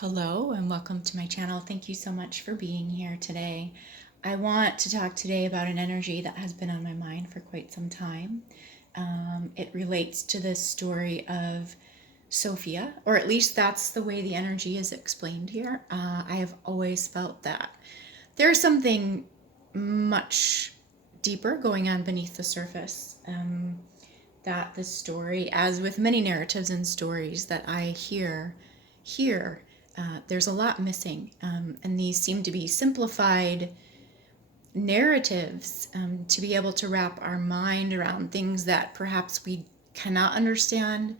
Hello and welcome to my channel. Thank you so much for being here today. I want to talk today about an energy that has been on my mind for quite some time. It relates to this story of Sophia, or at least that's the way the energy is explained here. I have always felt that there's something much deeper going on beneath the surface. That the story, as with many narratives and stories that I hear here, there's a lot missing, and these seem to be simplified narratives to be able to wrap our mind around things that perhaps we cannot understand,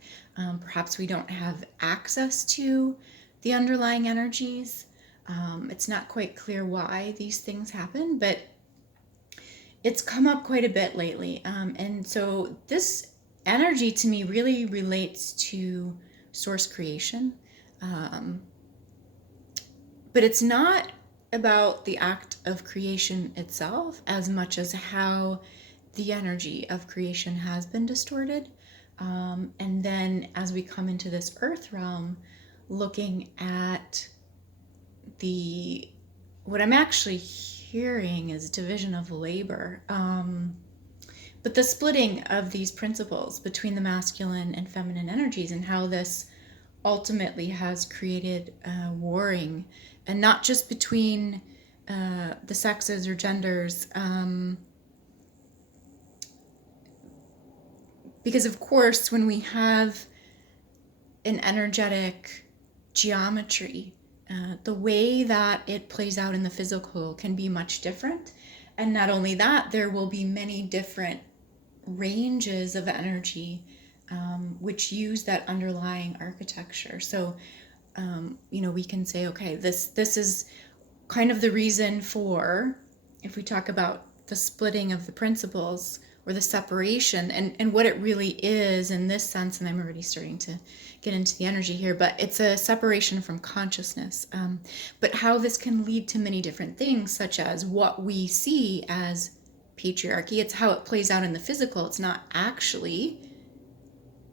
perhaps we don't have access to the underlying energies. It's not quite clear why these things happen, but it's come up quite a bit lately. And so this energy to me really relates to source creation. But it's not about the act of creation itself as much as how the energy of creation has been distorted. And then as we come into this earth realm, looking at what I'm actually hearing is division of labor. But the splitting of these principles between the masculine and feminine energies, and how this ultimately has created warring, and not just between the sexes or genders, because of course when we have an energetic geometry, the way that it plays out in the physical can be much different. And not only that, there will be many different ranges of energy which use that underlying architecture. So, we can say, okay, this is kind of the reason for, if we talk about the splitting of the principles or the separation, and what it really is in this sense, and I'm already starting to get into the energy here, but it's a separation from consciousness. But how this can lead to many different things, such as what we see as patriarchy. It's how it plays out in the physical. It's not actually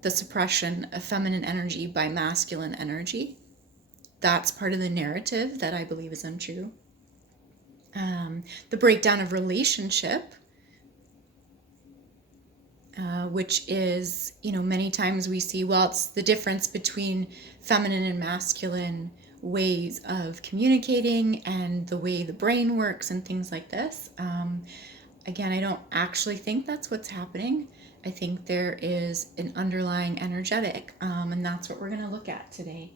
the suppression of feminine energy by masculine energy. That's part of the narrative that I believe is untrue. The breakdown of relationship, which is, many times we see, well, it's the difference between feminine and masculine ways of communicating and the way the brain works and things like this. Again, I don't actually think that's what's happening. I think there is an underlying energetic, and that's what we're going to look at today.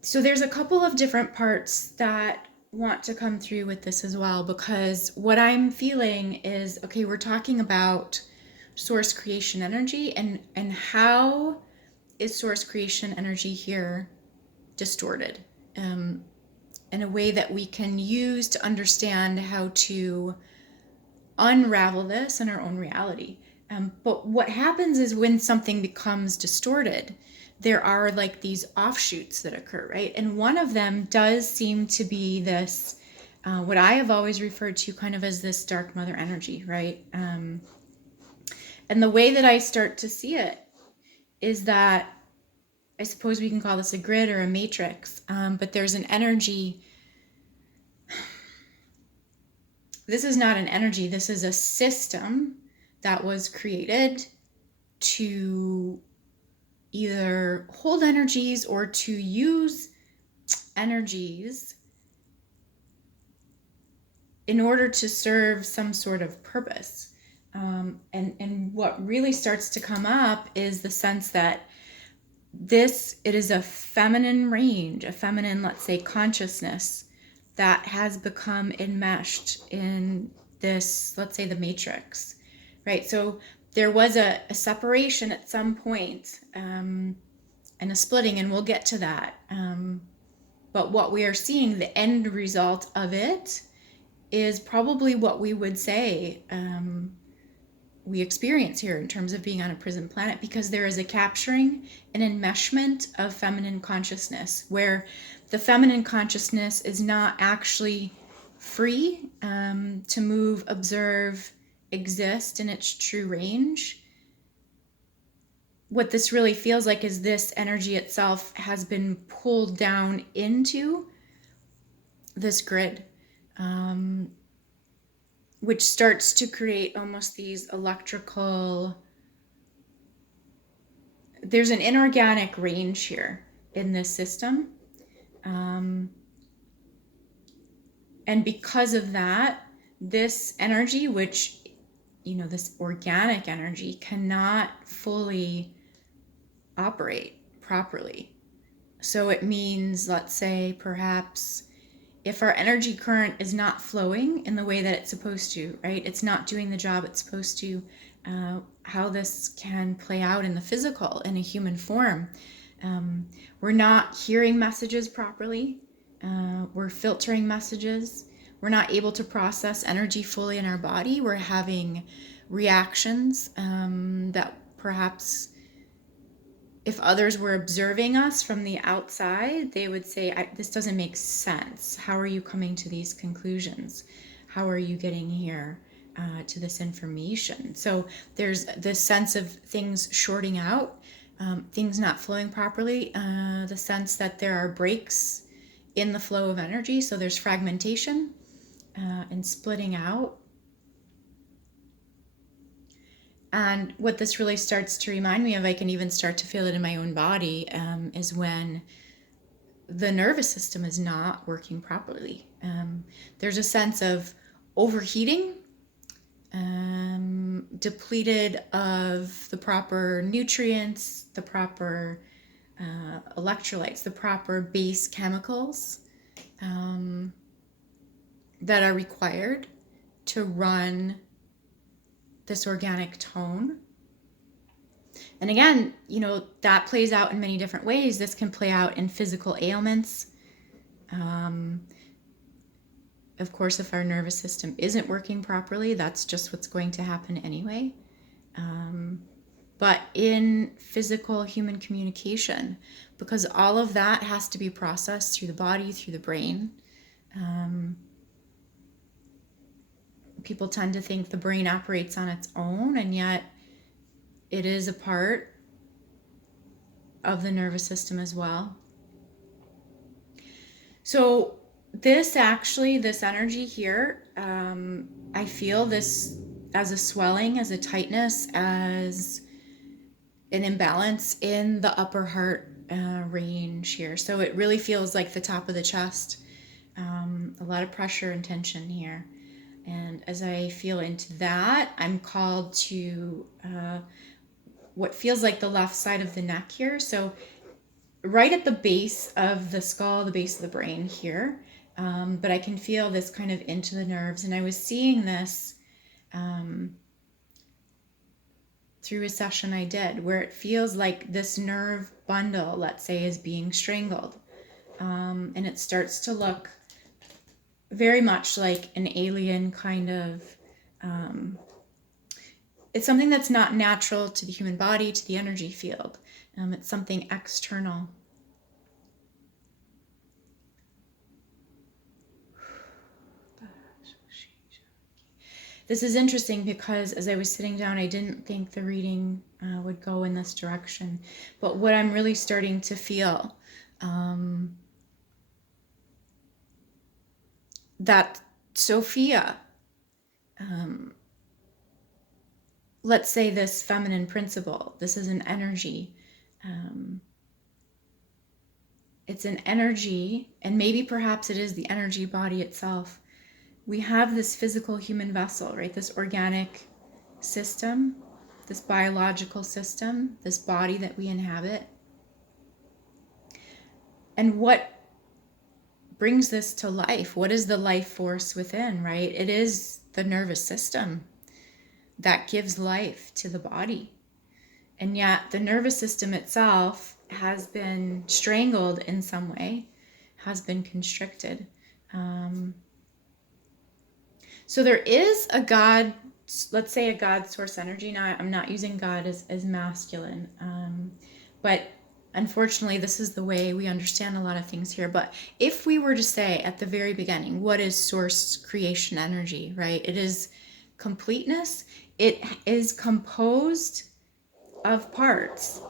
So there's a couple of different parts that want to come through with this as well, because what I'm feeling is, okay, we're talking about source creation energy, and how is source creation energy here distorted in a way that we can use to understand how to unravel this in our own reality. But what happens is when something becomes distorted, there are like these offshoots that occur, right? And one of them does seem to be this, what I have always referred to kind of as this dark mother energy, right? And the way that I start to see it is that, I suppose we can call this a grid or a matrix, but there's an energy. This is not an energy, this is a system that was created to either hold energies or to use energies in order to serve some sort of purpose. And what really starts to come up is the sense that it is a feminine range, a feminine, let's say, consciousness that has become enmeshed in this, let's say, the matrix, right? So there was a separation at some point, and a splitting, and we'll get to that. But what we are seeing, the end result of it, is probably what we would say we experience here in terms of being on a prison planet, because there is a capturing, an enmeshment of feminine consciousness, where the feminine consciousness is not actually free to move, observe, exist in its true range. what this really feels like is this energy itself has been pulled down into this grid, which starts to create almost these electrical, there's an inorganic range here in this system. And because of that, this energy, which, this organic energy, cannot fully operate properly. So it means, let's say, perhaps if our energy current is not flowing in the way that it's supposed to, right? It's not doing the job it's supposed to, how this can play out in the physical, in a human form. We're not hearing messages properly. We're filtering messages. We're not able to process energy fully in our body. We're having reactions that perhaps, if others were observing us from the outside, they would say, this doesn't make sense. How are you coming to these conclusions? How are you getting here to this information? So there's this sense of things shorting out, things not flowing properly, the sense that there are breaks in the flow of energy. So there's fragmentation and splitting out. And what this really starts to remind me of, I can even start to feel it in my own body, is when the nervous system is not working properly. There's a sense of overheating, depleted of the proper nutrients, the proper electrolytes, the proper base chemicals that are required to run this organic tone. And again, that plays out in many different ways. This can play out in physical ailments. Of course, if our nervous system isn't working properly, that's just what's going to happen anyway. But in physical human communication, because all of that has to be processed through the body, through the brain. People tend to think the brain operates on its own, and yet it is a part of the nervous system as well. So this energy here, I feel this as a swelling, as a tightness, as an imbalance in the upper heart range here. So it really feels like the top of the chest, a lot of pressure and tension here. And as I feel into that, I'm called to what feels like the left side of the neck here. So right at the base of the skull, the base of the brain here. But I can feel this kind of into the nerves. And I was seeing this through a session I did, where it feels like this nerve bundle, let's say, is being strangled. And it starts to look very much like an alien kind of, it's something that's not natural to the human body, to the energy field. It's something external. This is interesting because as I was sitting down, I didn't think the reading would go in this direction. But what I'm really starting to feel, that Sophia, let's say this feminine principle, this is an energy. It's an energy, and maybe perhaps it is the energy body itself. We have this physical human vessel, right? This organic system, this biological system, this body that we inhabit. And what brings this to life? What is the life force within, right? It is the nervous system that gives life to the body. And yet the nervous system itself has been strangled in some way, has been constricted. So there is a God, let's say a God source energy. Now, I'm not using God as masculine, but unfortunately, this is the way we understand a lot of things here. But if we were to say at the very beginning, what is source creation energy, right? It is completeness. It is composed of parts.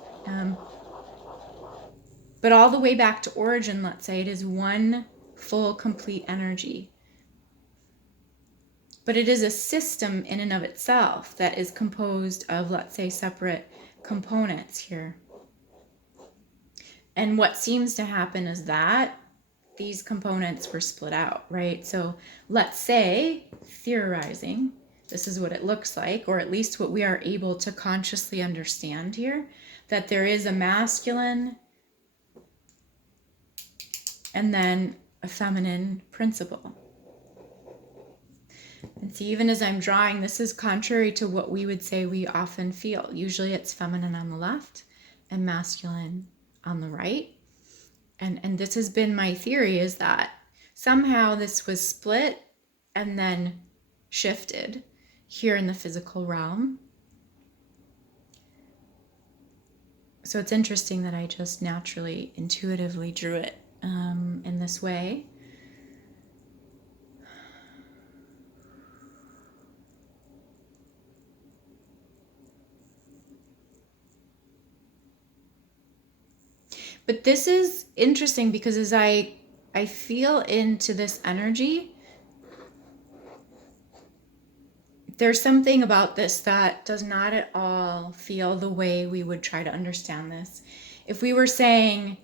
But all the way back to origin, let's say, it is one full, complete energy. But it is a system in and of itself that is composed of, let's say, separate components here. And what seems to happen is that these components were split out, right? So let's say, theorizing, this is what it looks like, or at least what we are able to consciously understand here, that there is a masculine and then a feminine principle. And see, even as I'm drawing, this is contrary to what we would say we often feel. Usually it's feminine on the left and masculine on the right. And this has been my theory, is that somehow this was split and then shifted here in the physical realm. So it's interesting that I just naturally, intuitively drew it in this way. But this is interesting because as I feel into this energy, there's something about this that does not at all feel the way we would try to understand this. If we were saying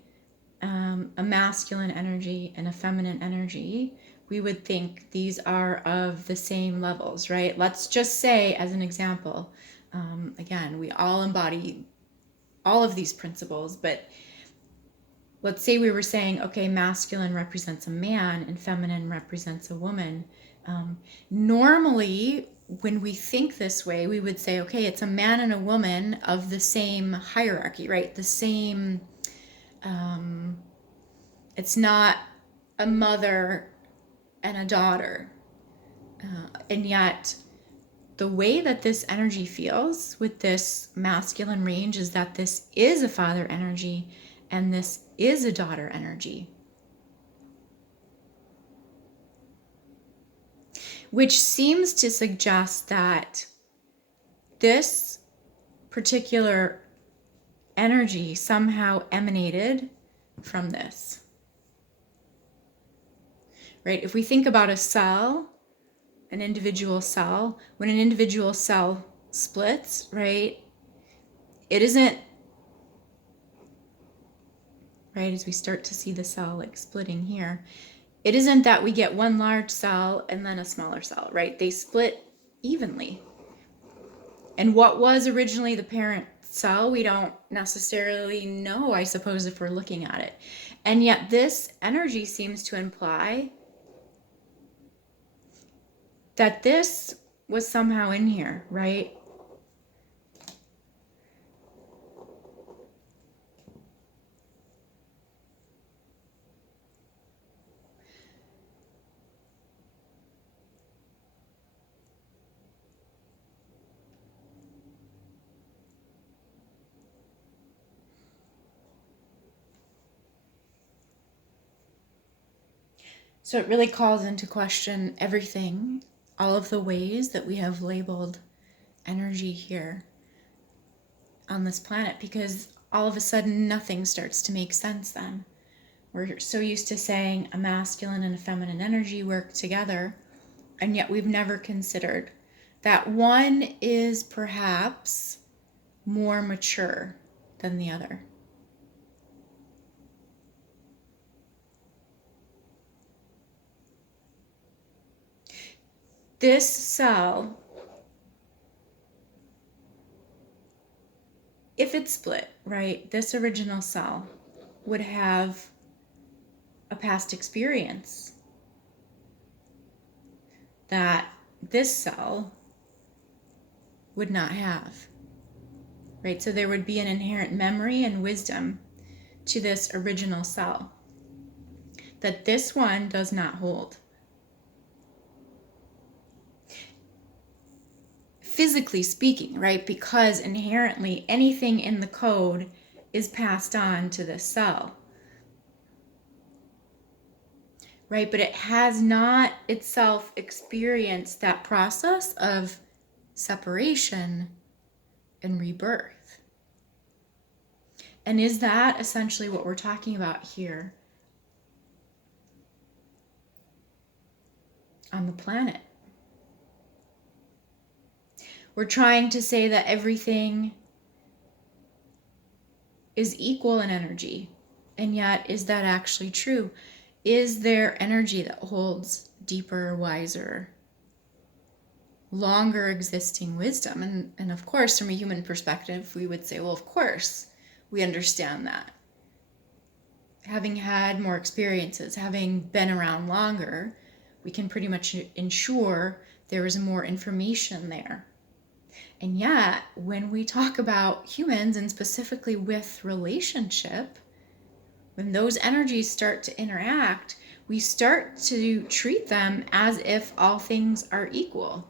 a masculine energy and a feminine energy, we would think these are of the same levels, right? Let's just say, as an example, again, we all embody all of these principles, but let's say we were saying, okay, masculine represents a man and feminine represents a woman. Normally, when we think this way, we would say, okay, it's a man and a woman of the same hierarchy, right? The same, it's not a mother and a daughter. And yet, the way that this energy feels with this masculine range is that this is a father energy and this is a daughter energy. Which seems to suggest that this particular energy somehow emanated from this. Right? If we think about a cell, an individual cell, when an individual cell splits, right, it isn't, right, as we start to see the cell like splitting here, it isn't that we get one large cell and then a smaller cell, right? They split evenly. And what was originally the parent cell, we don't necessarily know, I suppose, if we're looking at it. And yet this energy seems to imply that this was somehow in here, right? So it really calls into question everything, all of the ways that we have labeled energy here on this planet, because all of a sudden nothing starts to make sense then. We're so used to saying a masculine and a feminine energy work together, and yet we've never considered that one is perhaps more mature than the other. This cell, if it's split, right, this original cell would have a past experience that this cell would not have, right? So there would be an inherent memory and wisdom to this original cell that this one does not hold. Physically speaking, right? Because inherently anything in the code is passed on to this cell, right? But it has not itself experienced that process of separation and rebirth. And is that essentially what we're talking about here on the planet? We're trying to say that everything is equal in energy. And yet, is that actually true? Is there energy that holds deeper, wiser, longer existing wisdom? And of course, from a human perspective, we would say, well, of course, we understand that. Having had more experiences, having been around longer, we can pretty much ensure there is more information there. And yet, when we talk about humans, and specifically with relationship, when those energies start to interact, we start to treat them as if all things are equal.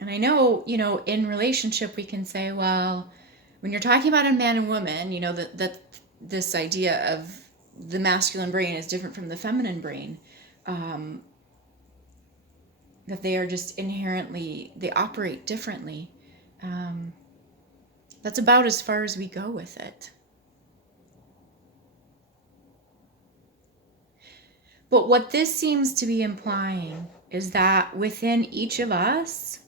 And I know, in relationship, we can say, well, when you're talking about a man and woman, that this idea of the masculine brain is different from the feminine brain, that they are just inherently, they operate differently. That's about as far as we go with it. But what this seems to be implying is that within each of us,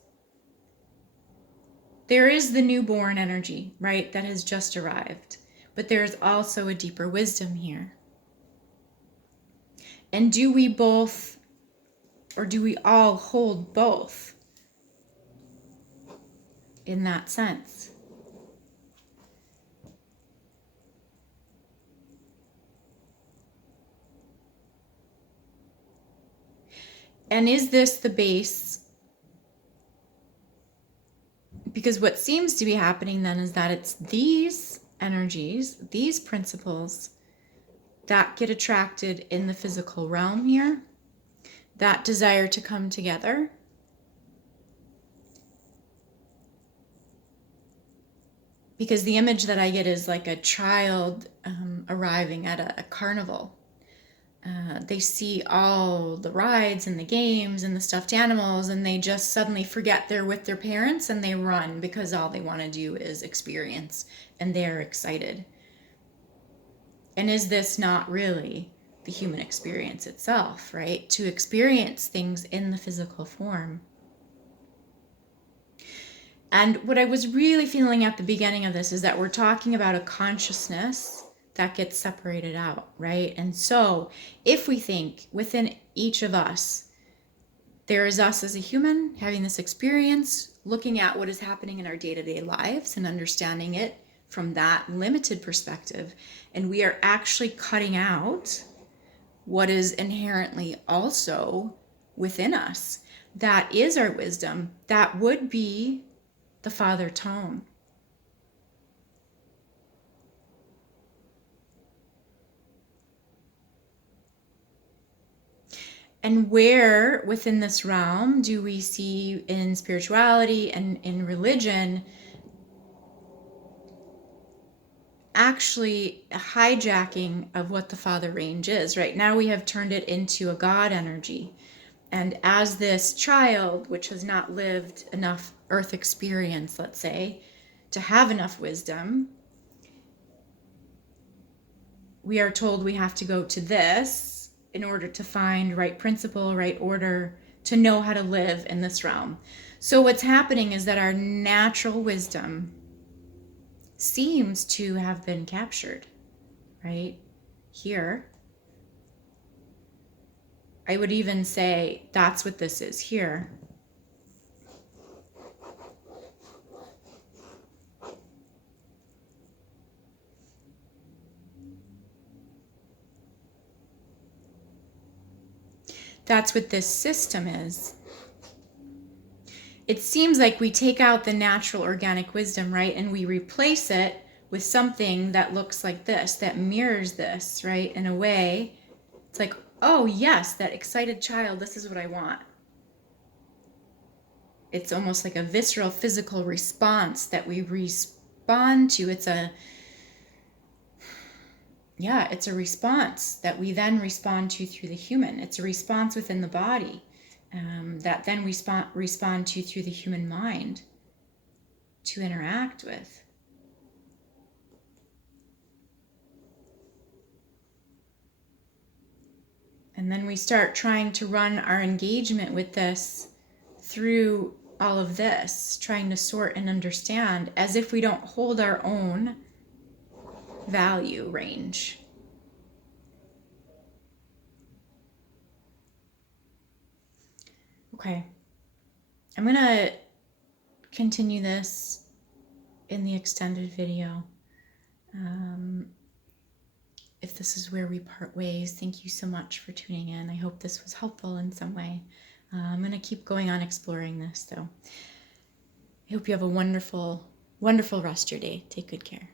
there is the newborn energy, right, that has just arrived. But there's also a deeper wisdom here. And do we both, or do we all hold both in that sense? And is this the base? Because what seems to be happening then is that it's these energies, these principles that get attracted in the physical realm here, that desire to come together. Because the image that I get is like a child arriving at a carnival. They see all the rides and the games and the stuffed animals, and they just suddenly forget they're with their parents and they run because all they want to do is experience, and they're excited. And is this not really the human experience itself, right? To experience things in the physical form. And what I was really feeling at the beginning of this is that we're talking about a consciousness that gets separated out, right? And so if we think within each of us, there is us as a human having this experience, looking at what is happening in our day-to-day lives and understanding it from that limited perspective, and we are actually cutting out what is inherently also within us. That is our wisdom. That would be the father tone. And where within this realm do we see in spirituality and in religion actually a hijacking of what the father range is? Right now we have turned it into a God energy. And as this child, which has not lived enough earth experience, let's say, to have enough wisdom, we are told we have to go to this in order to find right principle, right order, to know how to live in this realm. So what's happening is that our natural wisdom seems to have been captured, right? Here. I would even say that's what this is here. That's what this system is. It seems like we take out the natural organic wisdom, right? And we replace it with something that looks like this, that mirrors this, right? In a way, it's like, oh yes, that excited child, this is what I want. It's almost like a visceral physical response that we respond to. It's a response that we then respond to through the human. It's a response within the body that then we respond to through the human mind to interact with. And then we start trying to run our engagement with this through all of this, trying to sort and understand as if we don't hold our own value range. Okay, I'm going to continue this in the extended video. If this is where we part ways, thank you so much for tuning in. I hope this was helpful in some way. I'm going to keep going on exploring this, though. I hope you have a wonderful, wonderful rest of your day. Take good care.